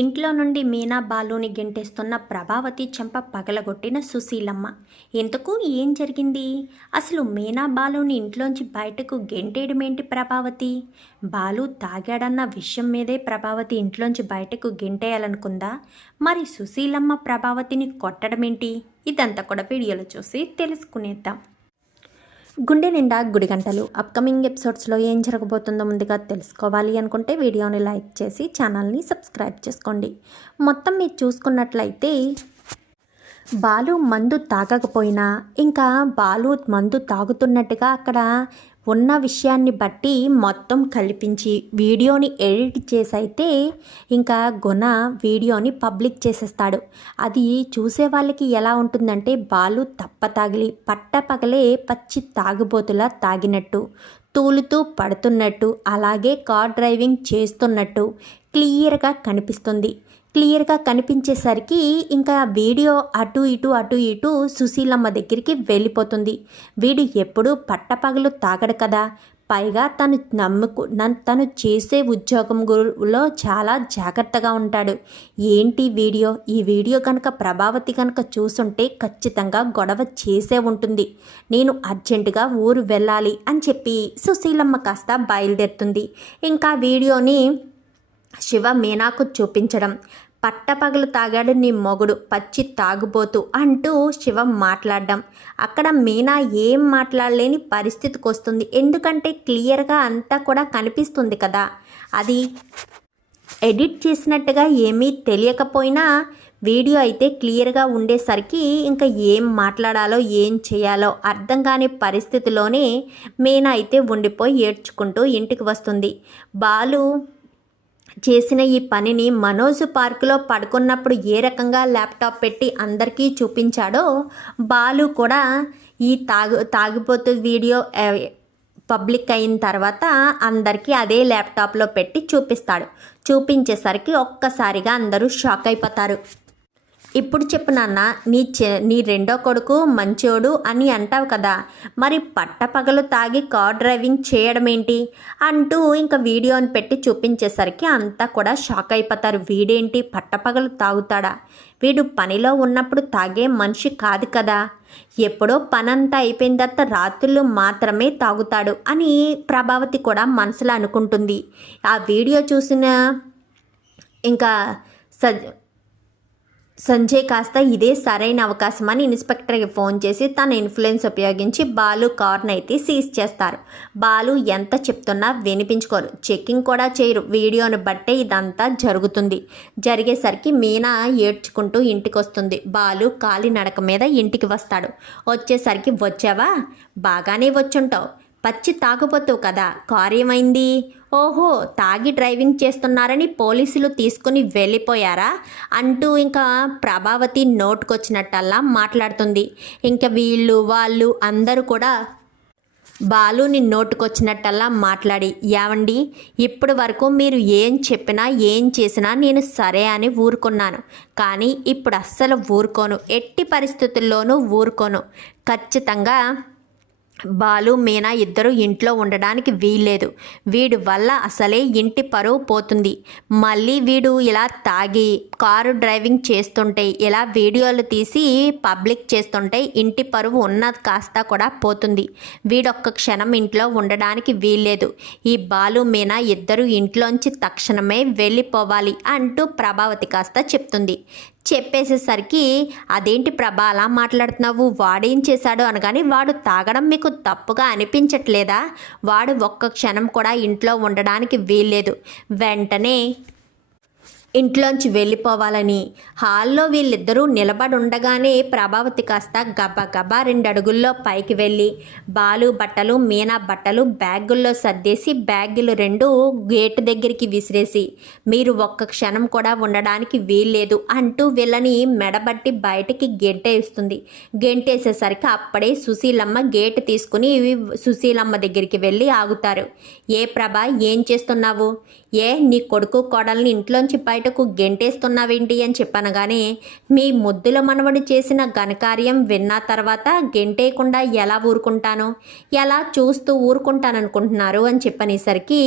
ఇంట్లో నుండి మీనా బాలుని గెంటేస్తున్న ప్రభావతి చెంప పగలగొట్టిన సుశీలమ్మ. ఎందుకు? ఏం జరిగింది? అసలు మీనా బాలుని ఇంట్లోంచి బయటకు గెంటేయడమేంటి ప్రభావతి? బాలు తాగాడన్న విషయం మీదే ప్రభావతి ఇంట్లోంచి బయటకు గెంటేయాలనుకుందా? మరి సుశీలమ్మ ప్రభావతిని కొట్టడమేంటి? ఇదంతా కూడా వీడియోలో చూసి తెలుసుకునేద్దాం. గుండె నిండా గుడి గంటలు. అప్కమింగ్ ఎపిసోడ్స్లో ఏం జరగబోతుందో ముందుగా తెలుసుకోవాలి అనుకుంటే వీడియోని లైక్ చేసి ఛానల్ని సబ్స్క్రైబ్ చేసుకోండి. మొత్తం మీరు చూసుకున్నట్లయితే బాలు మందు తాగకపోయినా ఇంకా బాలు మందు తాగుతున్నట్టుగా అక్కడ ఉన్న విషయాన్ని బట్టి మొత్తం కల్పించి వీడియోని ఎడిట్ చేసి అయితే ఇంకా గుణ వీడియోని పబ్లిక్ చేసేస్తాడు. అది చూసే వాళ్ళకి ఎలా ఉంటుందంటే బాలు తప్ప తాగిలి పట్ట పగలే పచ్చి తాగుబోతులా తాగినట్టు తూలుతూ పడుతున్నట్టు అలాగే కార్ డ్రైవింగ్ చేస్తున్నట్టు క్లియర్గా కనిపిస్తుంది. క్లియర్గా కనిపించేసరికి ఇంకా వీడియో అటు ఇటు అటు ఇటు సుశీలమ్మ దగ్గరికి వెళ్ళిపోతుంది. వీడు ఎప్పుడూ పట్టపగలు తాగడు కదా. పైగా తను నమ్ముకు తను చేసే ఉద్యోగం గురిలో చాలా జాగ్రత్తగా ఉంటాడు. ఏంటి వీడియో? ఈ వీడియో కనుక ప్రభావతి కనుక చూసుంటే ఖచ్చితంగా గొడవ చేసే ఉంటుంది. నేను అర్జెంటుగా ఊరు వెళ్ళాలి అని చెప్పి సుశీలమ్మ కాస్త బయలుదేరుతుంది. ఇంకా వీడియోని శివ మీనాకు చూపించడం. పట్టపగలు తాగాడు నీ మొగుడు పచ్చి తాగుబోతు అంటూ శివం మాట్లాడడం. అక్కడ మీనా ఏం మాట్లాడలేని పరిస్థితికి వస్తుంది ఎందుకంటే క్లియర్గా అంతా కూడా కనిపిస్తుంది కదా. అది ఎడిట్ చేసినట్టుగా ఏమీ తెలియకపోయినా వీడియో అయితే క్లియర్గా ఉండేసరికి ఇంకా ఏం మాట్లాడాలో ఏం చేయాలో అర్థం కాని పరిస్థితిలోనే మీనా అయితే ఉండిపోయి ఏడ్చుకుంటూ ఇంటికి వస్తుంది. బాలు చేసిన ఈ పనిని మనోజ్ పార్కులో పడుకున్నప్పుడు ఏ రకంగా ల్యాప్టాప్ పెట్టి అందరికీ చూపించాడో బాలు కూడా ఈ తాగు తాగిపోతూ వీడియో పబ్లిక్ అయిన తర్వాత అందరికీ అదే ల్యాప్టాప్లో పెట్టి చూపిస్తాడు. చూపించేసరికి ఒక్కసారిగా అందరూ షాక్ అయిపోతారు. ఇప్పుడు చెప్పు నాన్న నీ చె నీ రెండో కొడుకు మంచోడు అని అంటావు కదా మరి పట్టపగలు తాగి కార్ డ్రైవింగ్ చేయడం ఏంటి అంటూ ఇంకా వీడియోని పెట్టి చూపించేసరికి అంతా కూడా షాక్ అయిపోతారు. వీడేంటి పట్టపగలు తాగుతాడా? వీడు పనిలో ఉన్నప్పుడు తాగే మనిషి కాదు కదా. ఎప్పుడో పనంతా అయిపోయిన తర్వాత రాత్రులు మాత్రమే తాగుతాడు అని ప్రభావతి కూడా మనసులో అనుకుంటుంది. ఆ వీడియో చూసిన ఇంకా సజ్ సంజయ్ కాస్త ఇదే సరైన అవకాశం అని ఇన్స్పెక్టర్కి ఫోన్ చేసి తన ఇన్ఫ్లుయెన్స్ ఉపయోగించి బాలు కార్ను అయితే సీజ్ చేస్తారు. బాలు ఎంత చెప్తున్నా వినిపించుకోరు. చెక్కింగ్ కూడా చేయరు. వీడియోని బట్టే ఇదంతా జరుగుతుంది. జరిగేసరికి మీనా ఏడ్చుకుంటూ ఇంటికి వస్తుంది బాలు కాలి నడక మీద ఇంటికి వస్తాడు. వచ్చేసరికి వచ్చావా? బాగానే వచ్చుంటావు. పచ్చి తాగుపోతూ కదా కార్యమైంది? ఓహో తాగి డ్రైవింగ్ చేస్తున్నారని పోలీసులు తీసుకుని వెళ్ళిపోయారా? అంటూ ఇంకా ప్రభావతి నోటుకొచ్చినట్టల్లా మాట్లాడుతుంది. ఇంకా వీళ్ళు వాళ్ళు అందరూ కూడా బాలుని నోటుకొచ్చినట్టల్లా మాట్లాడి యావండి ఇప్పటి వరకు మీరు ఏం చెప్పినా ఏం చేసినా నేను సరే అని ఊరుకున్నాను. కానీ ఇప్పుడు అస్సలు ఊరుకోను. ఎట్టి పరిస్థితుల్లోనూ ఊరుకోను. ఖచ్చితంగా బాలు మీనా ఇద్దరు ఇంట్లో ఉండడానికి వీల్లేదు. వీడి వల్ల అసలే ఇంటి పరువు పోతుంది. మళ్ళీ వీడు ఇలా తాగి కారు డ్రైవింగ్ చేస్తుంటే ఇలా వీడియోలు తీసి పబ్లిక్ చేస్తుంటే ఇంటి పరువు ఉన్నది కాస్త కూడా పోతుంది. వీడొక్క క్షణం ఇంట్లో ఉండడానికి వీల్లేదు. ఈ బాలు మీనా ఇద్దరు ఇంట్లోంచి తక్షణమే వెళ్ళిపోవాలి అంటూ ప్రభావతి కాస్త చెప్తుంది. చెప్పేసేసరికి అదేంటి ప్రభా అలా మాట్లాడుతున్నావు? వాడేం చేశాడు? అనగాని వాడు తాగడం మీకు తప్పుగా అనిపించట్లేదా? వాడు ఒక్క క్షణం కూడా ఇంట్లో ఉండడానికి వీల్లేదు. వెంటనే ఇంట్లోంచి వెళ్ళిపోవాలని. హాల్లో వీళ్ళిద్దరూ నిలబడి ఉండగానే ప్రభావతి కాస్త గబా గబా రెండు అడుగుల్లో పైకి వెళ్ళి బాలు బట్టలు మీనా బట్టలు బ్యాగుల్లో సర్దేసి బ్యాగులు రెండు గేటు దగ్గరికి విసిరేసి మీరు ఒక్క క్షణం కూడా ఉండడానికి వీల్లేదు అంటూ వీళ్ళని మెడబట్టి బయటికి గెంటేస్తుంది. గెంటేసేసరికి అప్పుడే సుశీలమ్మ గేటు తీసుకుని సుశీలమ్మ దగ్గరికి వెళ్ళి ఆగుతారు. ఏ ప్రభ ఏం చేస్తున్నావు? ఏ నీ కొడుకు కోడల్ని ఇంట్లోంచి బయటకు గెంటేస్తున్నావేంటి అని చెప్పనగానే మీ ముద్దుల మనవడు చేసిన ఘనకార్యం విన్న తర్వాత గెంటేయకుండా ఎలా ఊరుకుంటాను? ఎలా చూస్తూ ఊరుకుంటాననుకుంటున్నారు అని చెప్పనేసరికి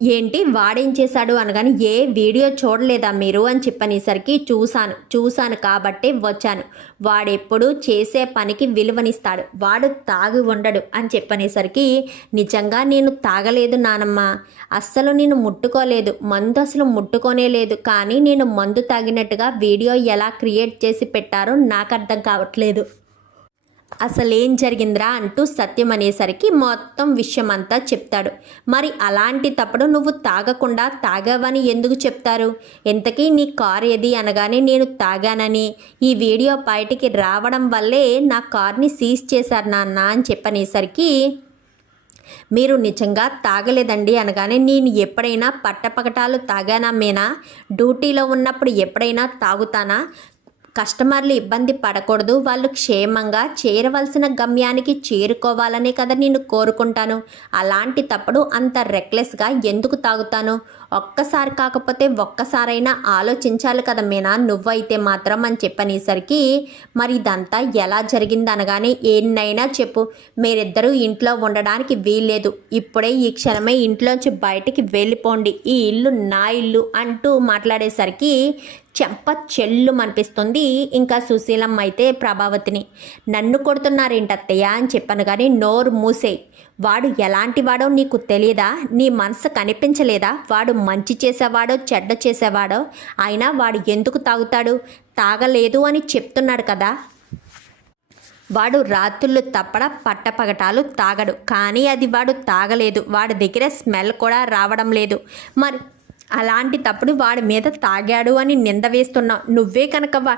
ఏంటి వాడేం చేశాడు అనగాని ఏ వీడియో చూడలేదా మీరు అని చెప్పనేసరికి చూశాను చూశాను కాబట్టి వచ్చాను. వాడెప్పుడు చేసే పనికి విలువనిస్తాడు వాడు తాగి ఉండడు అని చెప్పనేసరికి నిజంగా నేను తాగలేదు నానమ్మ అస్సలు నేను ముట్టుకోలేదు మందు అసలు ముట్టుకోనే లేదు కానీ నేను మందు తాగినట్టుగా వీడియో ఎలా క్రియేట్ చేసి పెట్టారో నాకు అర్థం కావట్లేదు. అసలేం జరిగిందిరా అంటూ సత్యం అనేసరికి మొత్తం విషయం అంతా చెప్తాడు. మరి అలాంటి తప్పుడు నువ్వు తాగకుండా తాగావని ఎందుకు చెప్తారు? ఇంతకీ నీ కార్ ఏది అనగానే నేను తాగానని. ఈ వీడియో బయటికి రావడం వల్లే నా కార్ని సీజ్ చేశారు నాన్న అని చెప్పనేసరికి మీరు నిజంగా తాగలేదండి అనగానే నేను ఎప్పుడైనా పట్టపకటాలు తాగానా మేనా? డ్యూటీలో ఉన్నప్పుడు ఎప్పుడైనా తాగుతానా? కస్టమర్లు ఇబ్బంది పడకూడదు. వాళ్ళు క్షేమంగా చేరవలసిన గమ్యానికి చేరుకోవాలనే కదా నేను కోరుకుంటాను. అలాంటి తప్పుడు అంత రెక్లెస్గా ఎందుకు తాగుతాను? ఒక్కసారి కాకపోతే ఒక్కసారైనా ఆలోచించాలి కదా మీనా. నువ్వైతే మాత్రం అని చెప్పనేసరికి మరి ఇదంతా ఎలా జరిగింది అనగానే ఏనైనా చెప్పు. మీరిద్దరూ ఇంట్లో ఉండడానికి వీల్లేదు. ఇప్పుడే ఈ క్షణమే ఇంట్లోంచి బయటికి వెళ్ళిపోండి. ఈ ఇల్లు నా ఇల్లు అంటూ మాట్లాడేసరికి చెంప చెల్లు అనిపిస్తుంది ఇంకా సుశీలమ్మ అయితే ప్రభావతిని నన్ను కొడుతున్నారేంటత్తయ్య? అని చెప్పాను కానీ నోరు మూసే. వాడు ఎలాంటి వాడో నీకు తెలియదా నీ మనసు కనిపించలేదా? వాడు మంచి చేసేవాడో చెడ్డ చేసేవాడో? అయినా వాడు ఎందుకు తాగుతాడు? తాగలేదు అని చెప్తున్నాడు కదా. వాడు రాత్రులు తప్పడ పట్టపగటాలు తాగడు. కానీ అది వాడు తాగలేదు. వాడి దగ్గర స్మెల్ కూడా రావడం లేదు. మరి అలాంటి తప్పుడు వాడి మీద తాగాడు అని నింద వేస్తున్నావు నువ్వే కనుక వా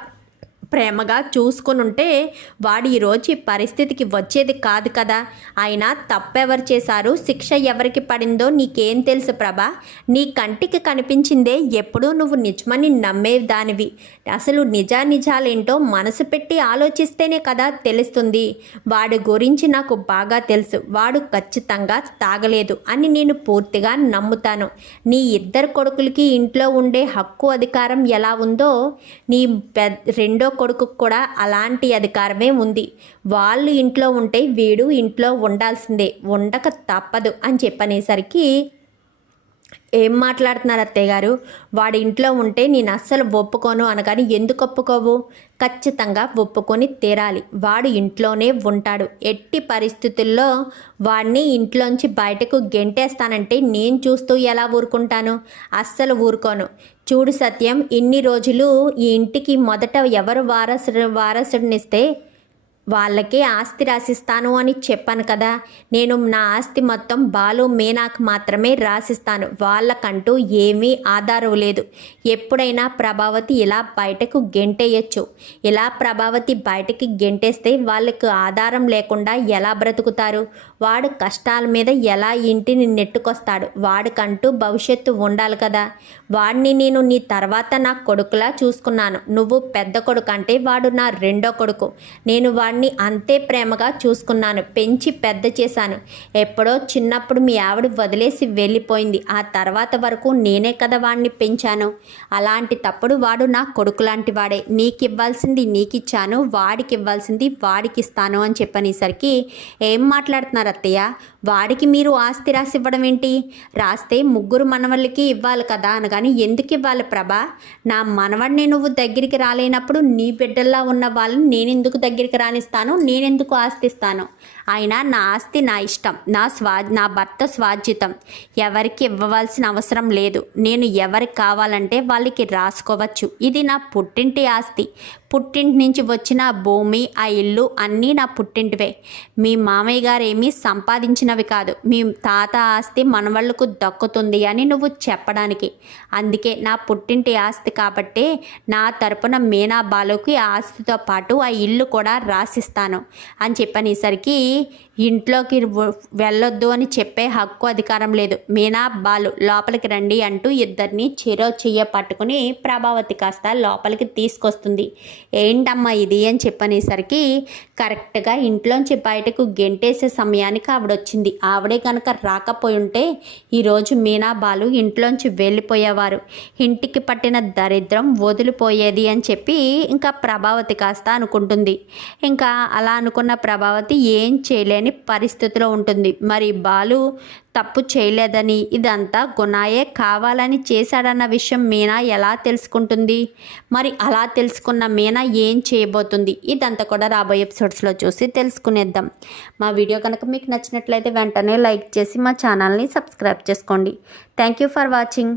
ప్రేమగా చూసుకుని ఉంటే వాడు ఈరోజు ఈ పరిస్థితికి వచ్చేది కాదు కదా. ఆయన తప్పెవరు చేశారు? శిక్ష ఎవరికి పడిందో నీకేం తెలుసు ప్రభా? నీ కంటికి కనిపించిందే ఎప్పుడూ నువ్వు నిజమని నమ్మే దానివి. అసలు నిజానిజాలేంటో మనసు పెట్టి ఆలోచిస్తేనే కదా తెలుస్తుంది. వాడి గురించి నాకు బాగా తెలుసు. వాడు ఖచ్చితంగా తాగలేదు అని నేను పూర్తిగా నమ్ముతాను. నీ ఇద్దరు కొడుకులకి ఇంట్లో ఉండే హక్కు అధికారం ఎలా ఉందో నీ పెద్ద రెండో కొడుకుకు కూడా అలాంటి అధికారమే ఉంది. వాళ్ళు ఇంట్లో ఉంటే వీడు ఇంట్లో ఉండాల్సిందే ఉండక తప్పదు అని చెప్పనేసరికి ఏం మాట్లాడుతున్నారు అత్తయ్య గారు? వాడి ఇంట్లో ఉంటే నేను అస్సలు ఒప్పుకోను అనగాని ఎందుకు ఒప్పుకోవు? ఖచ్చితంగా ఒప్పుకొని తీరాలి. వాడు ఇంట్లోనే ఉంటాడు. ఎట్టి పరిస్థితుల్లో వాడిని ఇంట్లోంచి బయటకు గెంటేస్తానంటే నేను చూస్తూ ఎలా ఊరుకుంటాను? అస్సలు ఊరుకోను. చూడు సత్యం ఇన్ని రోజులు ఈ ఇంటికి మొదట ఎవరు వారసుడు వారసుడినిస్తే వాళ్ళకే ఆస్తి రాసిస్తాను అని చెప్పాను కదా. నేను నా ఆస్తి మొత్తం బాలు మీనాకు మాత్రమే రాసిస్తాను. వాళ్ళకంటూ ఏమీ ఆధారం లేదు. ఎప్పుడైనా ప్రభావతి ఇలా బయటకు గెంటేయచ్చు. ఇలా ప్రభావతి బయటకి గెంటేస్తే వాళ్ళకు ఆధారం లేకుండా ఎలా బ్రతుకుతారు? వాడు కష్టాల మీద ఎలా ఇంటిని నెట్టుకొస్తాడు? వాడికంటూ భవిష్యత్తు ఉండాలి కదా. వాడిని నేను నీ తర్వాత నా కొడుకులా చూసుకున్నాను. నువ్వు పెద్ద కొడుకు అంటే వాడు నా రెండో కొడుకు. నేను వాడిని అంతే ప్రేమగా చూసుకున్నాను. పెంచి పెద్ద చేశాను. ఎప్పుడో చిన్నప్పుడు మీ ఆవిడ వదిలేసి వెళ్ళిపోయింది. ఆ తర్వాత వరకు నేనే కదా వాడిని పెంచాను. అలాంటి తప్పుడు వాడు నా కొడుకు లాంటి వాడే. నీకు ఇవ్వాల్సింది నీకు ఇచ్చాను వాడికి ఇవ్వాల్సింది వాడికి ఇస్తాను అని చెప్పనేసరికి ఏం మాట్లాడుతున్నారు అత్తయ్య వాడికి మీరు ఆస్తి రాసి ఇవ్వడం ఏంటి? రాస్తే ముగ్గురు మనవళ్ళకి ఇవ్వాలి కదా అనగా కానీ ఎందుకు ఇవ్వాలి ప్రభా? నా మనవడిని నువ్వు దగ్గరికి రాలేనప్పుడు నీ బిడ్డల్లా ఉన్న వాళ్ళని నేను ఎందుకు దగ్గరికి రానిస్తాను? నేనెందుకు ఆస్తిస్తాను? అయినా నా ఆస్తి నా ఇష్టం నా స్వా నా భర్త స్వాధ్యతం ఎవరికి ఇవ్వవలసిన అవసరం లేదు. నేను ఎవరికి కావాలంటే వాళ్ళకి రాసుకోవచ్చు. ఇది నా పుట్టింటి ఆస్తి. పుట్టింటి నుంచి వచ్చిన భూమి ఆ ఇల్లు అన్నీ నా పుట్టింటివే. మీ మామయ్య గారు ఏమీ సంపాదించినవి కాదు. మీ తాత ఆస్తి మనవాళ్ళకు దక్కుతుంది అని నువ్వు చెప్పడానికి. అందుకే నా పుట్టింటి ఆస్తి కాబట్టి నా తరపున మీనా బాలుకి ఆస్తితో పాటు ఆ ఇల్లు కూడా రాసిస్తాను. అని చెప్పనేసరికి ఇంట్లోకి వెళ్ళొద్దు అని చెప్పే హక్కు అధికారం లేదు. మీనా బాలు లోపలికి రండి అంటూ ఇద్దరిని చెరో చెయ్య పట్టుకుని ప్రభావతి కాస్త లోపలికి తీసుకొస్తుంది. ఏంటమ్మా ఇది అని చెప్పనేసరికి కరెక్ట్గా ఇంట్లోంచి బయటకు గెంటేసే సమయానికి ఆవిడ వచ్చింది ఆవిడే కనుక రాకపోయి ఉంటే ఈరోజు మీనా బాలు ఇంట్లోంచి వెళ్ళిపోయేవారు. ఇంటికి పట్టిన దరిద్రం వదిలిపోయేది అని చెప్పి ఇంకా ప్రభావతి కాస్త అనుకుంటుంది. ఇంకా అలా అనుకున్న ప్రభావతి ఏం చేయలేని పరిస్థితిలో ఉంటుంది. మరి బాలు తప్పు చేయలేదని ఇదంతా గునాయే కావాలని చేశాడన్న విషయం మీనా ఎలా తెలుసుకుంటుంది? మరి అలా తెలుసుకున్న మీనా ఏం చేయబోతుంది? ఇదంతా కూడా రాబోయే ఎపిసోడ్స్లో చూసి తెలుసుకునేద్దాం. మా వీడియో కనుక మీకు నచ్చినట్లయితే వెంటనే లైక్ చేసి మా ఛానల్ని సబ్స్క్రైబ్ చేసుకోండి. Thank you for watching